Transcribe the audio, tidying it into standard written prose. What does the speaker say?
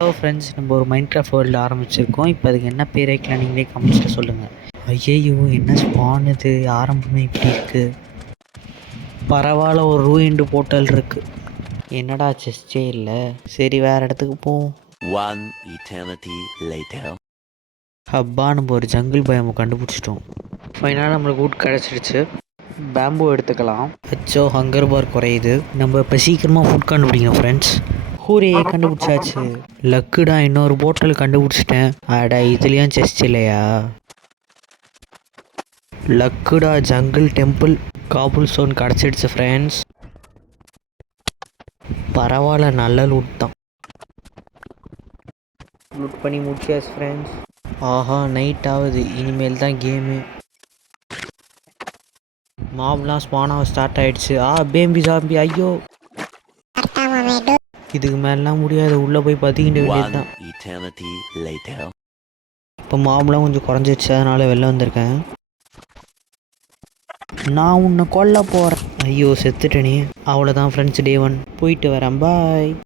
Hello friends, நம்ம ஒரு mind craft world ஆரம்பிச்சிருக்கோம். இப்போ அதுக்கு என்ன பேர் வைக்கலாம் நீங்களே கமெண்ட்ஸில் சொல்லுங்கள். ஐயையோ, என்ன ஸ்பானுது, ஆரம்பமே இப்படி இருக்குது. பரவாயில்ல, ஒரு ரூயிண்டு போர்ட்டல் இருக்குது. என்னடா செஸ்டே இல்லை, சரி வேறு இடத்துக்கு போவோம். One eternity later. ஹப்பா, நம்ம ஒரு ஜங்கிள் பயம் கண்டுபிடிச்சிட்டோம். ஃபைனலாக நம்மளுக்கு கூட் கிடச்சிடுச்சு. பேம்பு எடுத்துக்கலாம். அச்சோ, ஹங்கர் பார் குறையுது. நம்ம இப்போ சீக்கிரமாக ஃபுட் கண்டுபிடிக்கணும் ஃப்ரெண்ட்ஸ். ஹூரே, கண்டுபிடிச்சாச்சு. லக்குடா, இன்னொரு போர்ட்டல் கண்டுபிடிச்சிட்டேன். ஆடா, இதுலேயும் செஸ்ட் இல்லையா? லக்குடா, ஜங்கிள் டெம்பிள் காபுல் ஸ்டோன் கிடச்சிடுச்சு ஃப்ரெண்ட்ஸ். பரவாயில்ல, நல்ல லூட் தான். லூட் பண்ணி முடிச்சாச்சு ஃப்ரெண்ட்ஸ். ஆஹா, நைட் ஆகுது. இனிமேல் தான் கேமு. மாப்லாம் ஸ்பானாக ஸ்டார்ட் ஆகிடுச்சு. பேம்பி ஜாம்பி, ஐயோ இதுக்கு மேலாம் முடியாது. உள்ளே போய் பார்த்திக்கிட்டு வேண்டியது தான். Eternity later. இப்போ மாப்லாம் கொஞ்சம் குறைஞ்சிடுச்சு, அதனால் வெளில வந்திருக்கேன். நான் உன்னை கொல்ல போகிறேன். ஐயோ, செத்துட்டேனே. அவ்வளோதான் ஃப்ரெண்ட்ஸ், டே 1 போயிட்டு வரேன். பாய்.